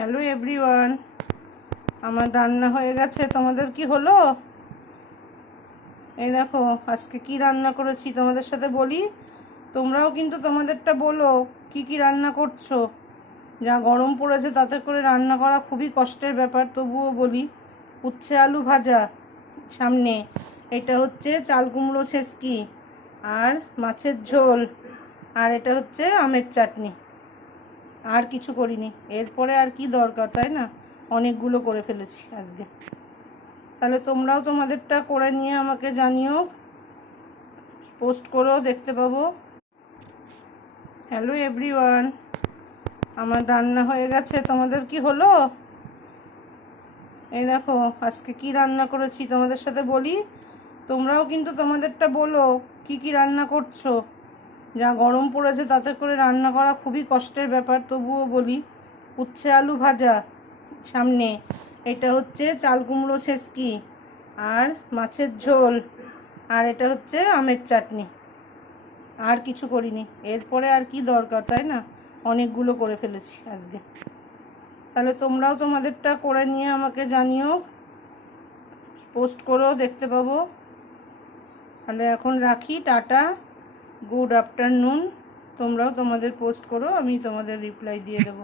Hello everyone, আমার রান্না হয়ে গেছে। তোমাদের কি হলো? এই দেখো আজকে কি রান্না করেছি তোমাদের সাথে বলি। তোমরাও কিন্তু তোমাদেরটা বলো কি কি রান্না করছো। যা গরম পড়েছে তাতে করে রান্না করা খুবই কষ্টের ব্যাপার, তবুও বলি। উচ্ছে আলু ভাজা সামনে, এটা হচ্ছে চাল কুমড়ো ছেঁচকি আর মাছের ঝোল, আর এটা হচ্ছে আমের চাটনি। আর কিছু করিনি, এরপরে আর কি দরকার, তাই না? অনেকগুলো করে ফেলেছি আজকে। তাহলে তোমরাও তোমাদেরটা করে নিয়ে আমাকে জানিও, পোস্ট করো, দেখতে পাবো। হ্যালো এভরিওয়ান, আমার রান্না হয়ে গেছে। তোমাদের কি হলো? এই দেখো আজকে কি রান্না করেছি তোমাদের সাথে বলি। তোমরাও কিন্তু তোমাদেরটা বলো কি কি রান্না করছো। যা গরম পড়েছে তাতে করে রান্না করা খুবই কষ্টের ব্যাপার, তবুও বলি। উচ্ছে আলু ভাজা সামনে, এটা হচ্ছে চাল কুমড়ো ছেঁচকি আর মাছের ঝোল, আর এটা হচ্ছে আমের চাটনি। আর কিছু করিনি, এরপরে আর কি দরকার, তাই না? অনেকগুলো করে ফেলেছি আজকে। তাহলে তোমরাও তোমাদেরটা করে নিয়ে আমাকে জানিও, পোস্ট করো, দেখতে পাবো। তাহলে এখন রাখি, টাটা, গুড আফটারনুন। তোমরাও তোমাদের পোস্ট করো, আমি তোমাদের রিপ্লাই দিয়ে দেবো।